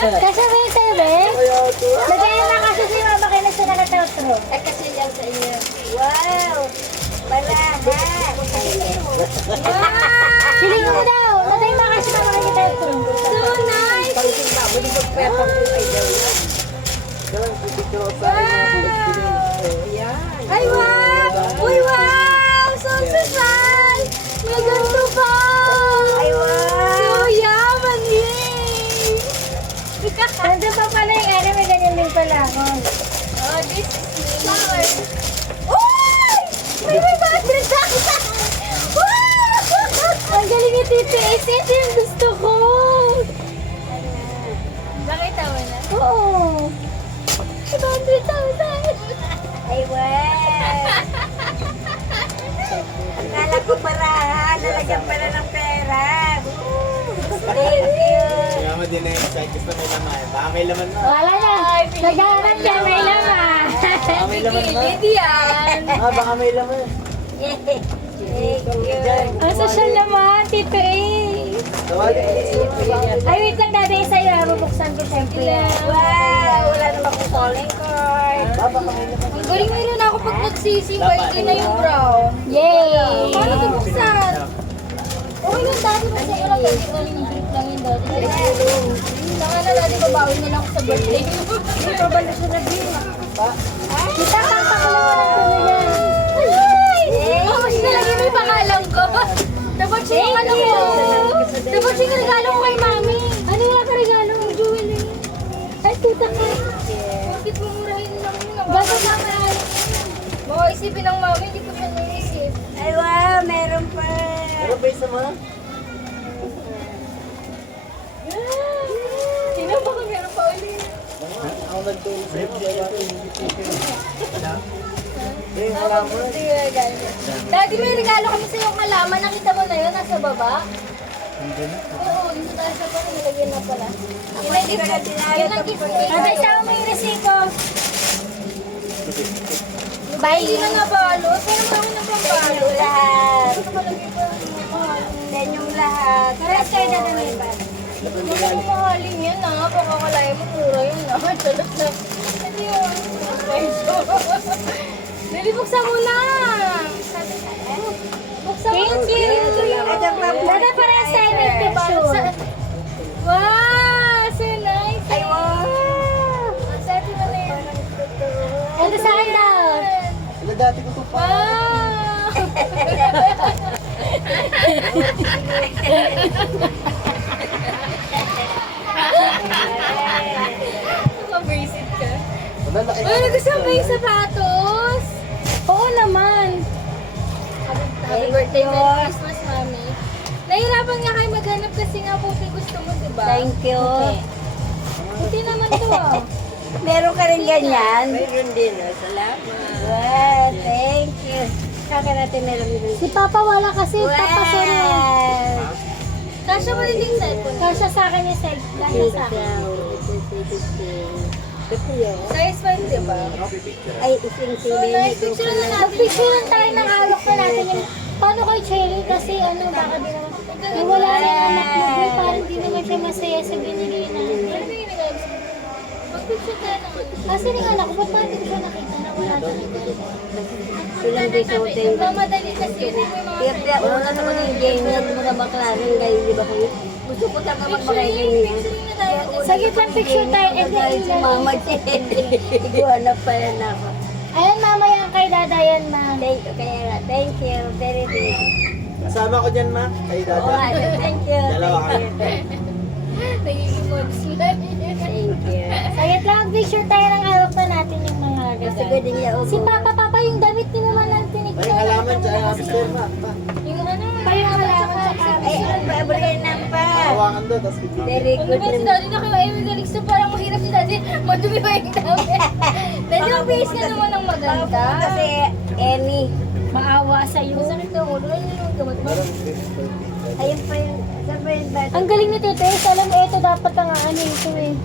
Kasi may tebe. Lagyan na kasi si mama kayo na sila nakatotro. Ay, kasi yan sa inyo. Wow! Balahan! Siling mo daw! Matay mga kasi mama kayo nakatotro. So nice! Pag-isip ba, buling magpepang po kayo daw yan. Ayan. Ay wow! Uy wow! So social! May ganito pa! Ay, wow! So yaman eh! Nandun pa pala yung ano, may ganyan din pala ako. Oh, this is flower. Uy! May 500,000! Wow! Ang galing ni Tito Ace. Ito yung gusto ko. Nakita mo na? Oo. 500,000! Ay, wow! Akala ko pala, nalagyan pala ng pera. Thank you. Kaya mo din na yung cycles na may laman. Baka may laman na. Wala na. Naghahanap siya, may laman. Baka may laman na. Hindi yan. Baka may laman. Thank you. Ang social naman, Tito Ace. Tawagin mo. Ay, wait lang dati sa'yo. Bubuksan ko siyempre yan. Wow! Wala naman kong calling card. Baka may laman. Ang galing meron ako pag nagsisibay, hindi na yung brown. Yay! Paano ito buksan? Okay lang dati ba sa'yo lang dati galing yung drink lang yun dati. Saka na dati babawi na lang ako sa birthday. Hindi pa ba na siya nag-win? Kita kang pakalawa ng tulo yan. Tapos nilagay mo yung pangalan ko. Dapat siya yung ano ko. Dapat siya yung regalo ko kay mami. Ano yung ka regalo? Jewelry. Ay, tuta ka. Bakit mo murahin lang yun? Bakit na mahal? Mga isipin ng mami, hindi ko siya naisip. Ay wow, meron pa. Pero ba isa mo? Sino ba kung meron pa ulit? Ako nagtulong sa'yo. Wala mo. Dati may regalo kami sa yung halaman. Nakita mo na yun, nasa baba? Oo, dito tayo sa baba, nilagyan na pala. Yun ang gift. Yun ang gift. Tatay, sama mo yung resiko. Bye. Hindi na nabalot. Pero marami na pang balot. Lahat. Yan yung lahat. Parehas kayo dadalhin ba? Huwag mo mahalin yan na. Baka kalahin mo mura yun na. Charot na. Hindi yun. Dali, buksan mo na. Buksan mo. Thank you. Dada parehas tayo may picture. Wow! So nice. Ay, wow. Sabi mo na yun. Ito sa akin daw. Wala dati ko ito pa. Wow! Naka-bracelet ka. Wala laki. Ay, nagkasama yung sapatos. Oo naman. Happy birthday, Merry Christmas, Mami. Nahirapan nga kayo maghanap kasi nga po gusto mo, diba? Thank you. Buti naman to ah. Meron ka rin ganyan? Mayroon din, salamat. Wow, thank you. Kaka natin meron din. Si Papa wala kasi. Papa, sorry. Kasya mo rin yung cellphone. Kasya sa akin yung cellphone. Kasya sa akin. Size 5, diba? Ay, ising So, nice picture na natin. Magpicturean tayo ng hawak pa natin yung paano kay Cherry kasi ano, baka di naman yung wala rin anak mo, parang di naman siya masaya sa binigay Ano natin. ba yung nagawin? Mag-picture tayo naman. Kasi yung anak ko, ba't parang di ko siya nakita na wala talaga? Ilang day sa hotel. Mamadali kasi yun. Kaya una sa ko yung game na mga bakla rin kayo, di ba kayo? Gusto ko talaga magpakainin niya. Sagit lang picture tayo. Si Mama Chen. Iguanap pa yan ako. Ayan, mamaya kay Dada yan, ma. Thank you, kaya nga. Thank you. Very big. Kasama ko dyan, ma. Kayo Oo nga, dada. thank you. Dalawa kami. Nagiging mods na. Thank you. Sagit lang, picture tayo ng hawak na natin yung mga gagawin. Si Papa, yung damit niyo naman ang Ay, pinicture. halaman dyan. Hamster, ma. Pa. Yung ano, Kayo ang halaman sa Ay, ang babalik na pa. Hawakan doon, tapos bigyan. Very Ano good. ba si Daddy na kayo ay magaling so parang mahirap si Daddy. Madumi ba yung dami? Daddy, ang face ka naman ng maganda. Kasi, Eni, maawa sa iyo. Masakit na ulo. Ano yung gamot mo? Ayun pa yun. Ang galing ni Tete. Alam mo, ito dapat ang ano ito eh.